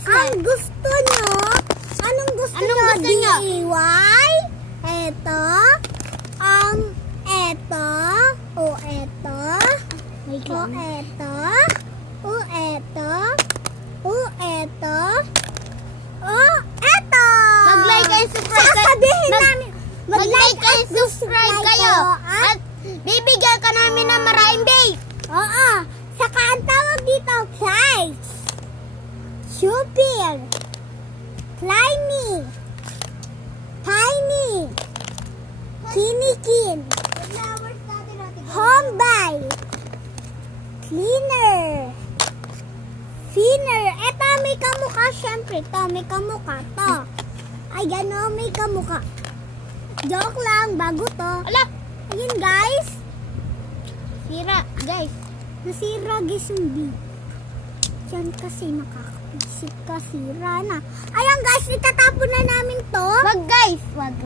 Ang gusto nyo? Anong gusto nyo? DIY? Eto? Eto? O eto? O eto? O eto? O eto? O eto! Mag-like and subscribe. Sasabihin namin. Mag-like and subscribe kayo. At At bibigyan ka namin ng maraming bake. oo. Saka ang tawag dito, guys. Super. Slimy. Tiny. Kinikin. Homebay. Cleaner. Thinner. Eto, may kamukha syempre. To, may kamukha. To. Ayan o, may kamukha. Joke lang, bago to. Ala, Ayun guys. sira, guys. Nasira guys yung beat. Yan kasi nakakaisip ka, sira na. Ayan guys, itatapon na namin to. Wag, guys. Wag.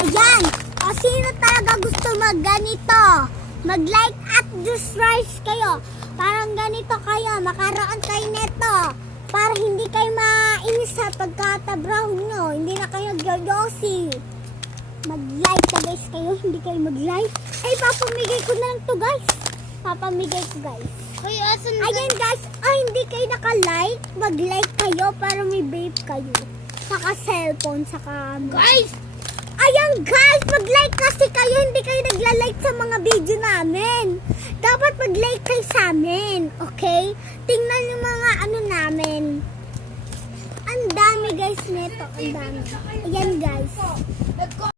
Ayan. O sino talaga gusto magganito? Mag-like at subscribe kayo. Parang ganito kayo, makaroon kayo neto. Para hindi kayo mainis sa pagkatabraho nyo. Hindi na kayo gyoyosi. Mag-like na guys kayo, hindi kayo mag-like. Ay, papamigay ko na lang to guys. Papamigay ko guys. Uy, asan na? Ayan guys, hindi kayo naka-like. Mag-like kayo para may vape kayo. Saka cellphone, saka... Guys! Ayan guys, mag-like kasi kayo, hindi kayo nagla-like sa mga video namin. Dapat mag-like kayo sa amin, okay? Tingnan yung mga ano namin. Ang dami guys nito, ang dami. Ayan guys.